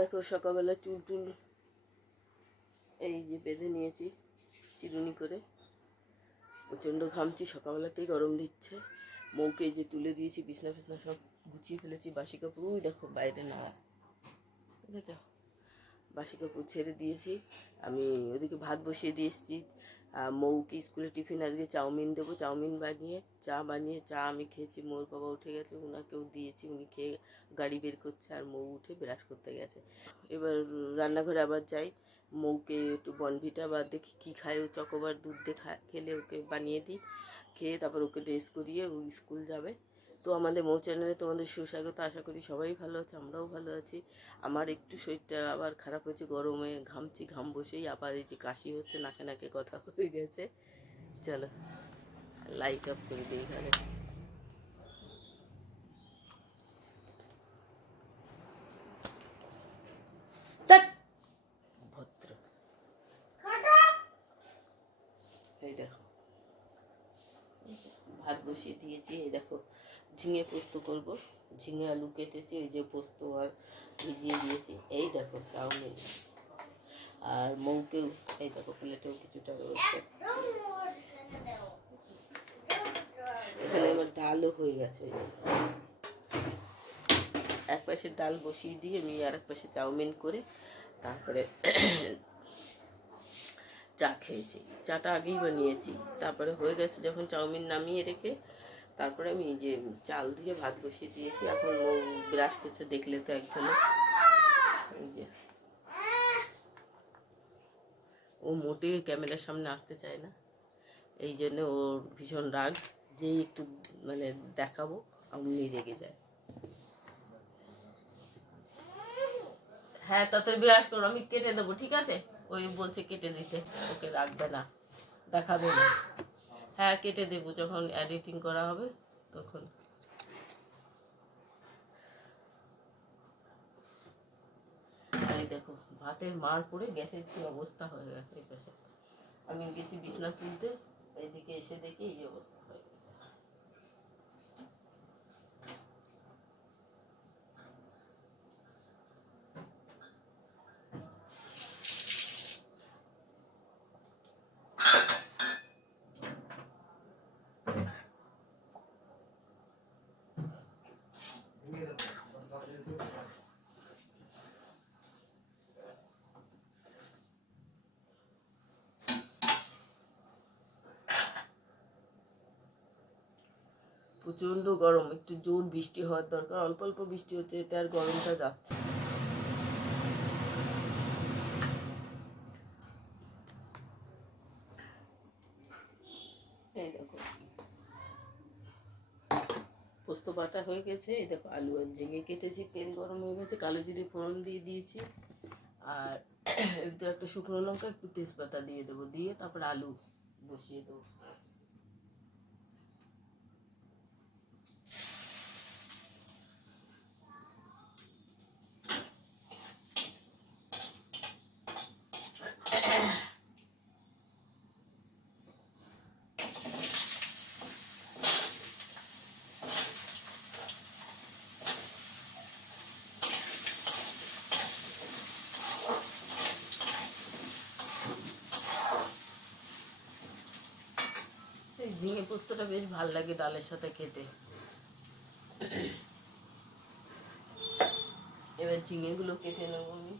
দেখো সকালবেলা চুল টুল এই যে বেঁধে নিয়েছি, চিরুনি করে। প্রচণ্ড ঘামছি, সকালবেলাতেই গরম দিচ্ছে। মৌকে যে তুলে দিয়েছি, বিছনা ফিছনা সব গুছিয়ে ফেলেছি। বাসি কাপড়, ওই দেখো বাইরে না। ঠিক আছে? বাসি কাপড় ছেড়ে দিয়েছি। আমি ওদিকে ভাত বসিয়ে দিয়ে এসেছি। মৌকে স্কুলে টিফিন আজকে চাউমিন দেবো। চাউমিন বানিয়ে, চা বানিয়ে, চা আমি খেয়েছি। মৌর বাবা উঠে গেছে ওনাকেও দিয়েছি। উনি খেয়ে গাড়ি বের করছে আর মৌ উঠে ব্রাশ করতে গেছে। এবার রান্নাঘরে আবার যাই। মৌকে একটু বনভিটা বা দেখি কী খায় ও, চকোবার দুধ দিয়ে খেলে ওকে বানিয়ে দিই। খেয়ে তারপর ওকে ড্রেস করিয়ে ও স্কুল যাবে। তো আমাদের মৌ চ্যানেলে তোমাদের সুস্বাগত। আশা করি সবাই ভালো আছে আমরাও ভালো আছি। আমার একটু শরীরটা আবার খারাপ হয়েছে গরমে ঘামছি ঘাম বসেই আবার এই যে কাশি হচ্ছে নাকে নাকে কথা হয়ে গেছে। চলো লাইট আপ করে দিই ভদ্র। এই দেখো ভাত বসিয়ে দিয়েছি এই দেখো। ঝিঙে পোস্ত করব। ঝিঙে আলু কেটেছি ওই যে পোস্ত আর ভিজিয়ে দিয়েছি। এই দেখো, চাউমিন। আর মৌকেও, এই দেখো, প্লেটেও কিছুটা রয়েছে। এখানে আমার ডালও হয়ে গেছে। এক পাশে ডাল বসিয়ে দিয়ে আমি আর এক পাশে চাউমিন করে তারপরে চা খেয়েছি। চাটা আগেই বানিয়েছি। তারপরে হয়ে গেছে যখন চাউমিন নামিয়ে রেখে তারপরে আমি এই যে চাল দিয়ে ভাত বসিয়ে দিয়েছি। এখন ও ব্রাশ করছে, দেখলে তো একজনে। যে। ও মোটে ক্যামেরার সামনে আসতে চায় না। এই জন্য ওর ভীষণ রাগ। যেই একটু মানে দেখাবো, অমনি রেগে যায়। হ্যাঁ তাতে ব্রাশ করো, আমি কেটে দেবো, ঠিক আছে? ওই বলছে কেটে দিতে। ওকে রাখবে না। দেখাবে না। কেটে দেব, যখন এডিটিং করা হবে, তখন। এই দেখো, ভাতের মার পড়ে গ্যাসের কি অবস্থা হয়ে গেছে আমি গেছি বিছনা তুলতে, এইদিকে এসে দেখি এই অবস্থা হয়ে প্রচণ্ড গরম, একটু জোর বৃষ্টি হওয়ার দরকার, অল্প অল্প বৃষ্টি হচ্ছে, এতে আর গরমটা যাচ্ছে এই পোস্ত বাটা হয়ে গেছে, এই দেখো আলু আর ঝিঙে কেটেছি, তেল গরম হয়ে গেছে, কালো জিরে ফোড়ন দিয়ে দিয়েছি, আর একটু একটা শুকনো লঙ্কা, একটু তেজপাতা দিয়ে দেবো, দিয়ে তারপর আলু বসিয়ে দেবো এই ঝিঙে পোস্তটা বেশ ভালো লাগে ডালের সাথে খেতে। এবার ঝিঙেগুলো কেটে নেব আমি।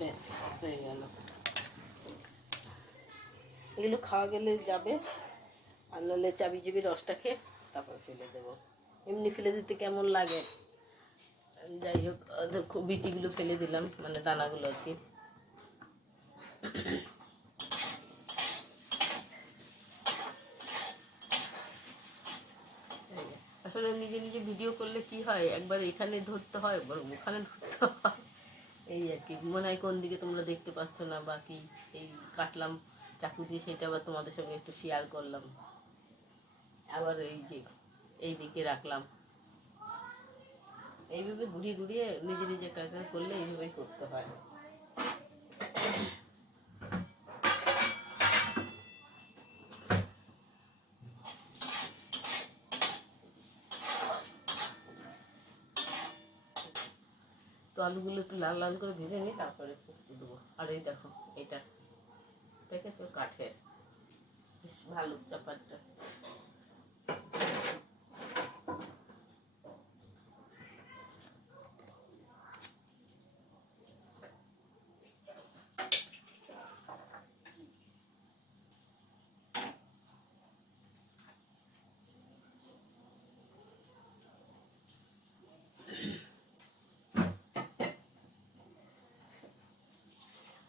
ব্যাস হয়ে গেল। এগুলো খাওয়া গেলে যাবে, আর নাহলে চাবি চিবি রসটা খেয়ে তারপর ফেলে দেবো। এমনি ফেলে দিতে কেমন লাগে? যাই হোক বিচিগুলো ফেলে দিলাম মানে দানাগুলো আর কি। আসলে নিজে নিজে ভিডিও করলে কি হয়? একবার এখানে ধরতে হয়, একবার ওখানে ধরতে হয়। এই আর কি। মনে হয় কোন দিকে তোমরা দেখতে পাচ্ছ না বাকি এই কাটলাম চাকু দিয়ে সেটা আবার তোমাদের সঙ্গে একটু শেয়ার করলাম। আবার এই যে, এই দিকে রাখলাম। এইভাবে ঘুরিয়ে ঘুরিয়ে নিজে নিজে কাজ করলে এইভাবেই করতে হয়। তো আলুগুলো একটু লাল লাল করে ভেজে নিই তারপরে পোস্ত দেবো। আর এই দেখো, এটা। দেখেছ? কাঠের। বেশ ভালো চাপাটা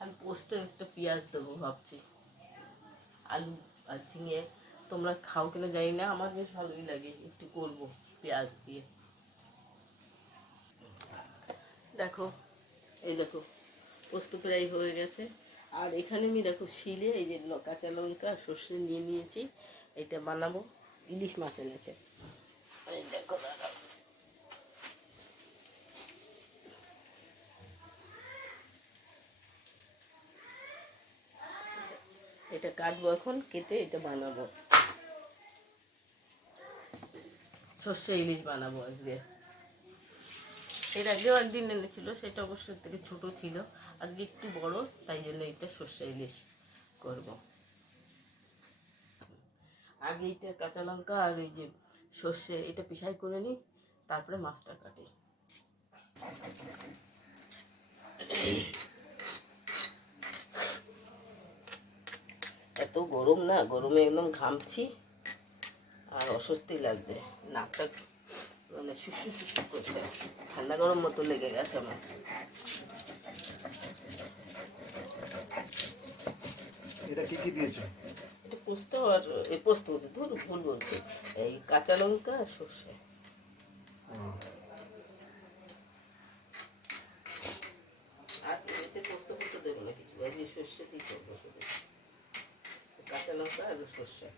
আমি পোস্ত একটা পেঁয়াজ দেবো ভাবছি। আলু আর ঝিঙে। তোমরা খাও কিনা জানি না, আমার বেশ ভালোই লাগে, একটু করব পেঁয়াজ দিয়ে। দেখো, এই দেখো, পোস্ত প্রায় হয়ে গেছে। আর এখানে আমি দেখো শিলে এই যে কাঁচা লঙ্কা সর্ষে নিয়ে নিয়েছি, এটা বানাবো। ইলিশ মাছ এনেছে। দেখো দাঁড়াও এটা কাটবো এখন, কেটে এটা বানাবো। সর্ষে ইলিশ বানাবো আজকে। এর আগেও একদিন এনেছিল, সেটা অবশ্য থেকে ছোট ছিল। আজকে একটু বড়, তাই জন্য এটা সর্ষে ইলিশ করব। আগে এটা কাঁচা লঙ্কা আর এই যে সর্ষে, এটা পিসাই করে নিই, তারপরে মাছটা কাটি। এত গরম না গরমে একদম ঘামছি। আর অস্বস্তি লাগবে নাকটা মানে শুশু শুশু করছে। ঠান্ডা গরম মতো লেগে গেছে আমার। এটা কি কি দিয়েছ? এটা পোস্ত আর এই পোস্ত হচ্ছে ধরুন ভুল বলছি। এই কাঁচা লঙ্কা আর সর্ষে। আর এতে পোস্ত পোস্ত দেবো না কিছু সর্ষে দিয়ে করব শুধু। কাঁচা লঙ্কা আর সর্ষে।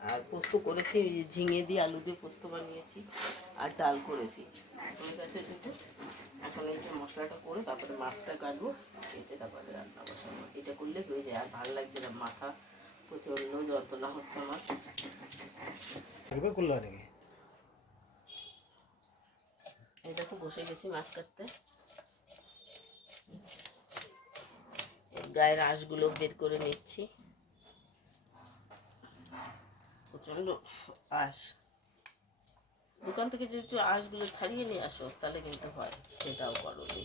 আর পোস্ত করেছি ওই ঝিঙে দিয়ে আলু দিয়ে পোস্ত বানিয়েছি আর ডাল করেছি। হয়ে গেছে দুটো? এখন এই যে মশলাটা করে তারপরে মাছটা কাটবো। কেটে তারপরে রান্না বসাবো। এটা করলে হয়ে যায়। আর ভালো লাগছে না মাথা প্রচণ্ড যন্ত্রণা হচ্ছে আমার। করল নাকি? এই দেখো বসে গেছি মাছ কাটতে। গায়ের আঁশগুলো বের করে নিচ্ছি। প্রচণ্ড আঁশ দোকান থেকে যদি আসগুলো আঁশগুলো ছাড়িয়ে নিয়ে আসো, তাহলে কিন্তু হয়, সেটাও করোনি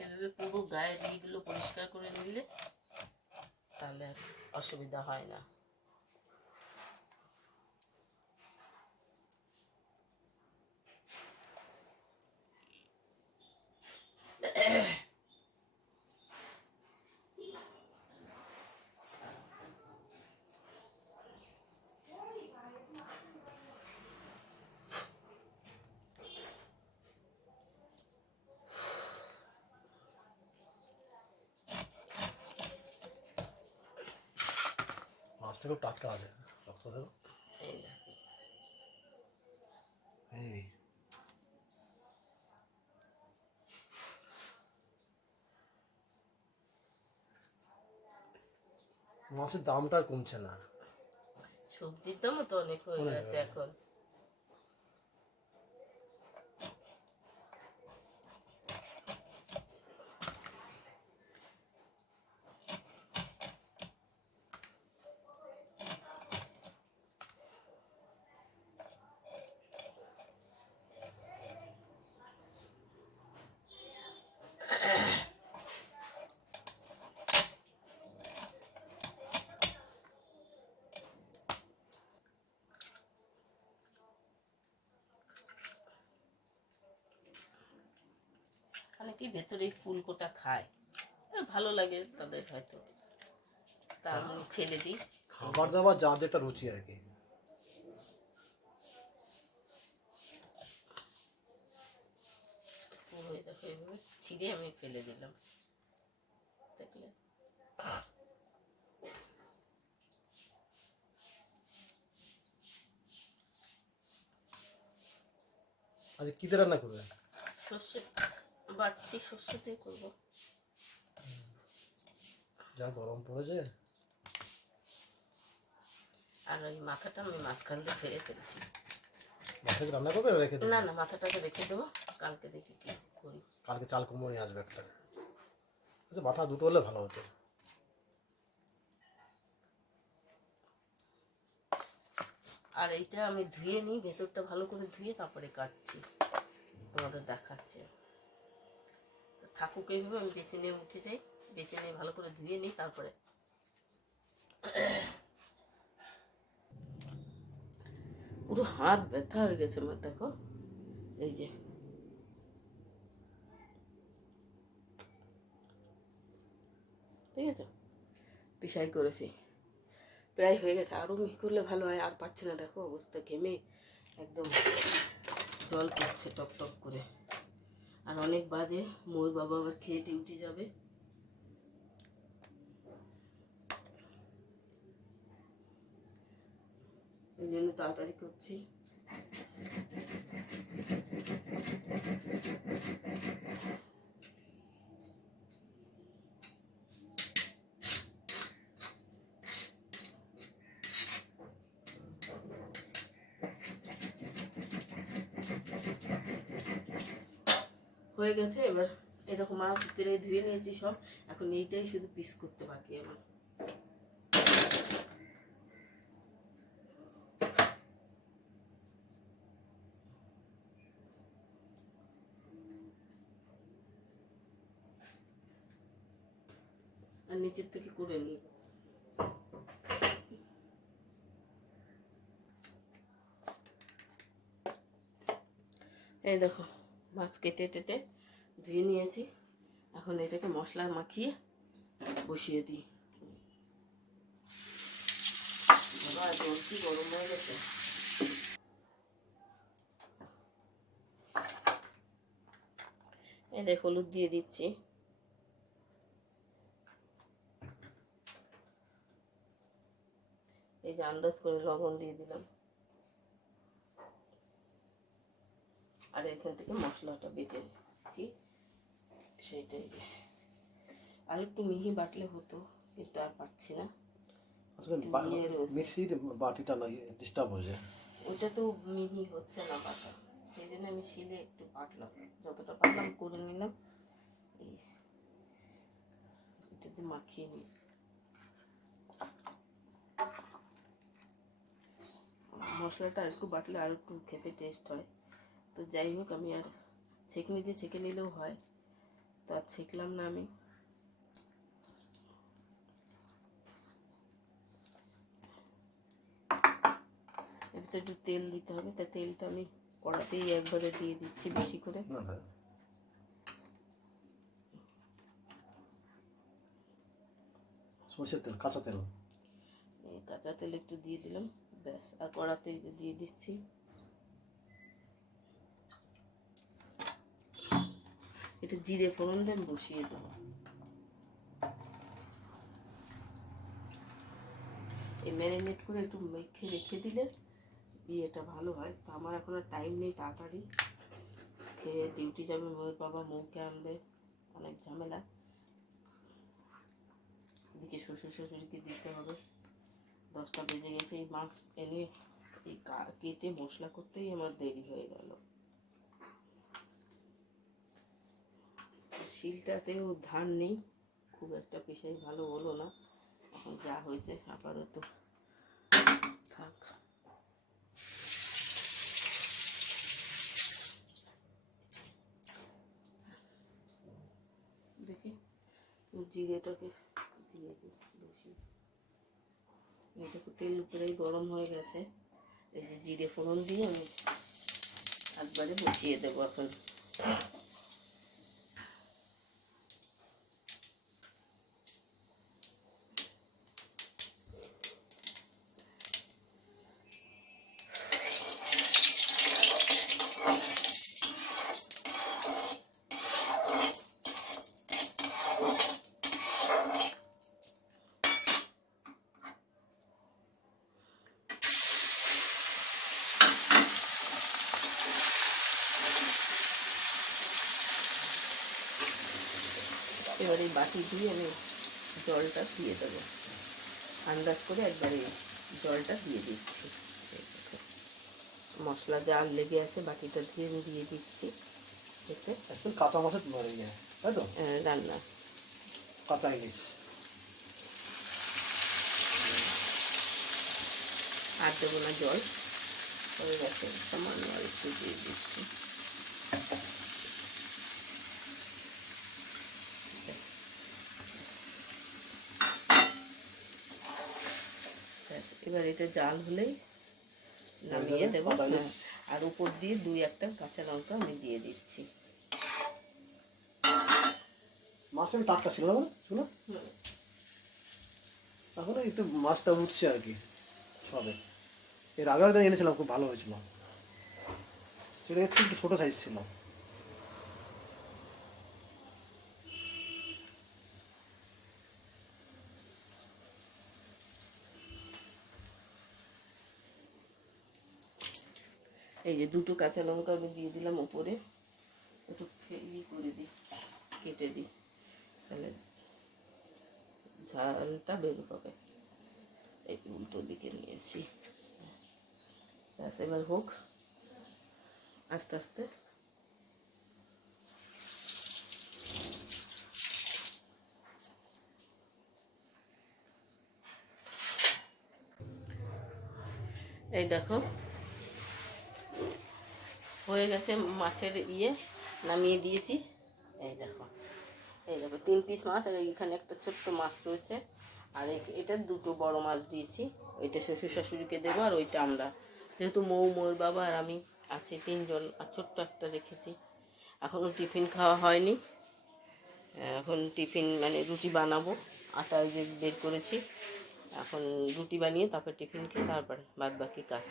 এভাবে পুরো গায়ের ইগুলো পরিষ্কার করে নিলে তাহলে আর অসুবিধা হয় না মাছটা খুব টাটকা আছে। রক্ত দেখো এই মাছের দামটা আর কমছে না। সবজির দামও তো অনেক হয়ে গেছে। এখন। অনেকেই ভেতরে এই ফুলকোটা খায়। এ, ভালো লাগে তাদের হয়তো। তা আমি ফেলে দিই। খাবার দাবার যার যেটা রুচি আর কি। ছিঁড়ে আমি ফেলে দিলাম। দেখলে? আজ কি দিয়ে রান্না করবে? সর্ষে। বাড়ছি সর্ষে দিয়ে করব। যা গরম পড়েছে। আর ওই মাথাটা আমি মাঝখান দিয়ে ফেলে ফেলছি। মাথাকে রান্না করবে? রেখে না না মাথাটাকে রেখে দেবো। কালকে দেখি কি করি। কালকে চাল কুমড়ো নিয়ে আসবে একটা। আচ্ছা মাথা দুটো হলে ভালো হতো। আর এইটা আমি ধুয়ে নিই ভেতরটা ভালো করে ধুয়ে তারপরে কাটছি। তোমাদের দেখাচ্ছে। থাকুক এইভাবে আমি বেসিনে উঠে যাই। বেসিনে ভালো করে ধুয়ে নিই, তারপরে। পুরো হাত ব্যথা হয়ে গেছে আমার, দেখো। এই যে। ঠিক আছে পিসাই করেছি। প্রায় হয়ে গেছে। আরও মিহি করলে ভালো হয়, আর পাচ্ছে না। দেখো অবস্থা ঘেমে একদম জল পড়ছে টপ টপ করে। আর অনেক বাজে মোর বাবা আবার খেয়ে ডিউটি যাবে। এই জন্য তাড়াতাড়ি করছি। হয়ে গেছে, এবার দেখো মাছ পেরে ধুয়ে নিয়েছি সব। এখন এইটাই শুধু পিস করতে বাকি আমার। আর নিচের থেকে করে নিই এই দেখো। মাছ কেটে টেটে ধুয়ে নিয়েছি। এখন এটাকে মশলা মাখিয়ে বসিয়ে দিই। গরম হয়ে গেছে। এই হলুদ দিয়ে দিচ্ছি। এই যে আন্দাজ করে লবণ দিয়ে দিলাম। আর এখান থেকে মশলাটা বেটে নিচ্ছি। সেইটাই। আর একটু মিহি বাটলে হতো কিন্তু আর পাচ্ছি না। আসলে নিয়ে রয়েছে। মিক্সির বাটিটা না ডিস্টার্ব হয়ে যায়। ওইটা তো মিহি হচ্ছে না বাটা। সেই জন্য আমি শিলে একটু বাটলাম। যতটা পারলাম করে নিলাম। এটাতে মাখিয়ে নিই। মশলাটা আর একটু বাটলে আর একটু খেতে টেস্ট হয়। তো যাই হোক আমি আর ছেঁকনি দিয়ে ছেঁকে নিলেও হয়। তো আর ছেঁকলাম না আমি। এতে একটু তেল দিতে হবে তা তেলটা আমি কড়াতেই একবারে দিয়ে দিচ্ছি বেশি করে। সর্ষের তেল কাঁচা তেল। কাঁচা তেল একটু দিয়ে দিলাম ব্যাস। আর কড়াতে দিয়ে দিচ্ছি। এটা জিরে ফোড়ন দিয়ে বসিয়ে দেবো। এই ম্যারিনেট করে একটু মেখে রেখে দিলে বিয়েটা ভালো হয়। তো আমার এখন আর টাইম নেই তাড়াতাড়ি। খেয়ে ডিউটি যাবে, ময়ূর বাবা মৌকে আনবে, অনেক ঝামেলা। এদিকে শ্বশুর শাশুড়িকে দিতে হবে। দশটা বেজে গেছে, এই মাছ এনে এই কেটে মশলা করতেই আমার দেরি হয়ে গেল। শিলটাতেও ধান নেই। খুব একটা পেশাই ভালো হলো না। এখন যা হয়েছে, আপাতত থাক। দেখি, জিরেটাকে দিয়ে দিই বেশি এটাকে তেল উপরেই গরম হয়ে গেছে। এই যে জিরে ফোড়ন দিয়ে আমি একবারে বসিয়ে দেবো এখন। এবার এই বাটি দিয়ে আমি জলটা দিয়ে দেবো। আন্দাজ করে একবারে জলটা দিয়ে দিচ্ছি। মশলা জাল লেগে আছে বাটিটা দিয়ে আমি দিয়ে দিচ্ছি। এতে কাঁচা মাছের ইয়ে তাই তো? আহ, রান্না। কাঁচা ইলিশ। আর দেবো না জল। হয়ে গেছে সামান্য আর একটু দিয়ে দিচ্ছি ব্যাস, এবার এটা জাল হলেই নামিয়ে দেবো। হ্যাঁ, আর উপর দিয়ে দুই একটা কাঁচা লঙ্কা আমি দিয়ে দিচ্ছি। মাছটা টাটকা ছিল না শুনো। এখন একটু মাছটা উঠছে আর কি সবে। এর আগে একদিন এনেছিলাম খুব ভালো হয়েছিল। সেটা একটু ছোটো সাইজ ছিল। দুটো কাঁচা লঙ্কা আমি দিয়ে দিলাম উপরে একটু ফেলি করে দিই, কেটে দিই। তাহলে ঝালটা বের হবে। এই উল্টো দিকে নিয়েছি। ব্যাস, এবার হোক। আস্তে আস্তে। এই দেখো হয়ে গেছে মাছের ইয়ে নামিয়ে দিয়েছি। এই দেখো এই দেখো, তিন পিস মাছ আর এইখানে একটা ছোট্ট মাছ রয়েছে। আর এটা দুটো বড় মাছ দিয়েছি। ওইটা শ্বশুর শাশুড়িকে দেবো আর ওইটা আমরা। যেহেতু মৌ, মৌর বাবা আর আমি আছি তিনজন, আর ছোট্ট একটা রেখেছি। এখনও টিফিন খাওয়া হয়নি। এখন টিফিন মানে রুটি বানাবো। আটা যে বের করেছি, এখন রুটি বানিয়ে তারপর টিফিন খেয়ে তারপরে বাদ বাকি কাজ।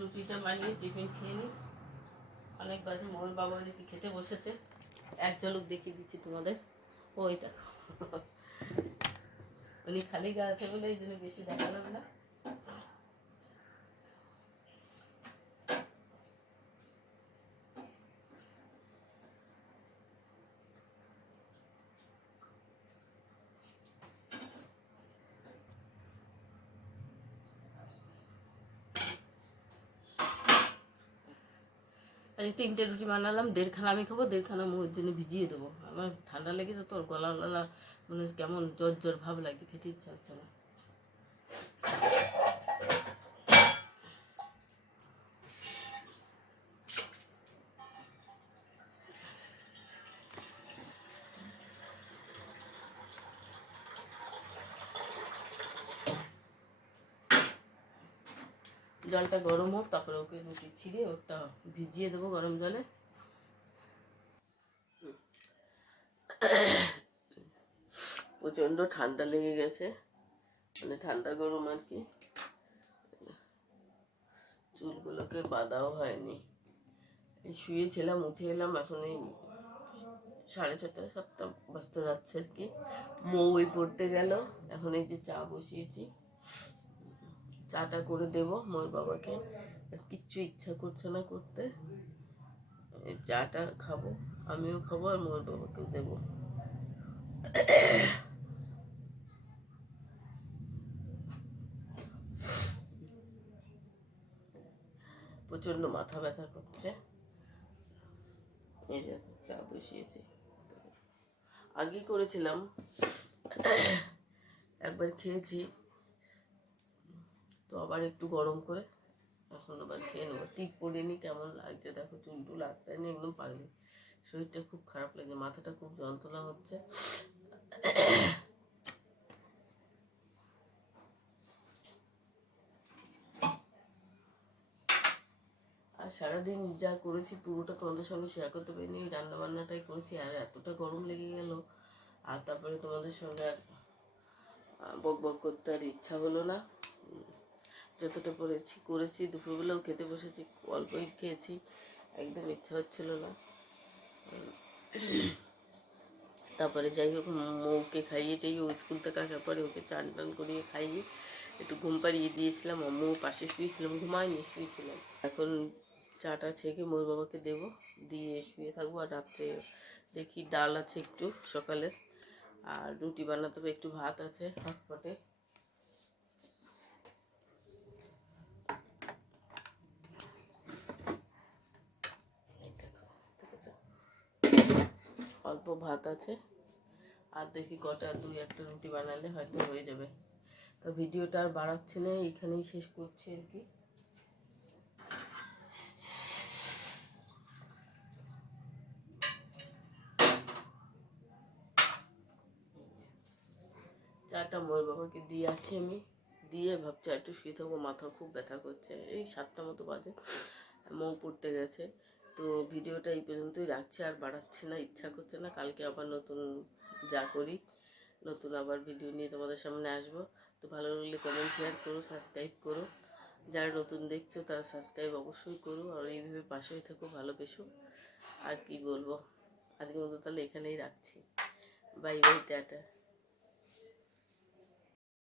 রুটিটা বানিয়ে টিফিন খেয়ে নিই অনেক বাজে মোর বাবা ওদিকে খেতে বসেছে। এক ঝলক দেখিয়ে দিচ্ছি তোমাদের। ওই দেখো। উনি খালি গা আছে বলে এই জন্য বেশি দেখালাম না। এই তিনটে রুটি বানালাম, দেড়খানা আমি খাব, দেড়খানা মোয়ের জন্য ভিজিয়ে দেবো। আমার ঠান্ডা লেগেছে তোর গলা গলা মানে কেমন জ্বর জ্বর ভাব লাগছে, খেতে ইচ্ছা হচ্ছে না জলটা গরম হোক তারপরে ওকে রুটি ছিঁড়ে ওটা ভিজিয়ে দেবো গরম জলে। প্রচণ্ড ঠান্ডা লেগে গেছে। মানে ঠান্ডা গরম আর কি। চুলগুলোকে বাঁধাও হয়নি। শুয়েছিলাম, উঠে এলাম, এখন এই সাড়ে ছটা, সাতটা বাজতে যাচ্ছে আর কি। মৌ পড়তে গেল, এখন এই যে চা বসিয়েছি। চাটা করে দেবো মোর বাবাকে। আর কিচ্ছু ইচ্ছা করছে না করতে। চাটা খাব, আমিও খাব আর মোর বাবাকেও দেবো। প্রচণ্ড মাথা ব্যথা করছে। এই যে চা বসিয়েছি। আগে করেছিলাম। একবার খেয়েছি। তো আবার একটু গরম করে এখন আবার খেয়ে নেব। টিপ পড়িনি কেমন লাগছে? দেখো চুল টুল আসতে নি একদম পাগলি। শরীরটা খুব খারাপ লাগছে, মাথাটা খুব যন্ত্রণা হচ্ছে। আর সারাদিন যা করেছি পুরোটা তোমাদের সঙ্গে শেয়ার করতে পারিনি রান্না বান্নাটাই করেছি, আর এতটা গরম লেগে গেল। আর তারপরে তোমাদের সঙ্গে আর বক বক করতে আর ইচ্ছা হলো না। যতটা করেছি করেছি, দুপুরবেলাও খেতে বসেছি, অল্পই খেয়েছি, একদম ইচ্ছা হচ্ছিল না। তারপরে যাই হোক, মৌকে খাইয়ে টাইয়ে ও স্কুল থেকে আসার পরে ওকে চান টান করিয়ে খাইয়ে একটু ঘুম পাড়িয়ে দিয়েছিলাম আম্মু পাশে শুয়েছিলাম, ঘুমায়নি, শুয়েছিলাম। এখন চাটা ছেঁকে মোর বাবাকে দেবো, দিয়ে শুয়ে থাকব আর রাত্রে দেখি ডাল আছে একটু সকালের, আর রুটি বানাতে হবে, একটু ভাত আছে, হটপটে এই দেখো, দেখেছ? অল্প ভাত আছে। আর দেখি কটা দুই একটা রুটি বানালে হয়তো হয়ে যাবে। তো ভিডিওটা আর বাড়াচ্ছি না এখানেই শেষ করছি আর কি। চাটা মোর বাবাকে দিয়ে আসি আমি। দিয়ে ভাবছি একটু শুয়ে থাকব, মাথা খুব ব্যথা করছে। এই সাতটা মতো বাজে মৌ পড়তে গেছে। তো ভিডিওটা এই পর্যন্তই রাখছি, আর বাড়াচ্ছি না, ইচ্ছা করছে না। কালকে আবার নতুন যা করি, নতুন আবার ভিডিও নিয়ে তোমাদের সামনে আসব। তো ভালো লাগলে কমেন্ট শেয়ার করো সাবস্ক্রাইব করো। যারা নতুন দেখছ, তারা সাবস্ক্রাইব অবশ্যই করো, আর এইভাবে পাশেই থাকো, ভালোবেসো। আর কি বলব? আজকের মতো তাহলে এখানেই রাখছি। Bye bye tata.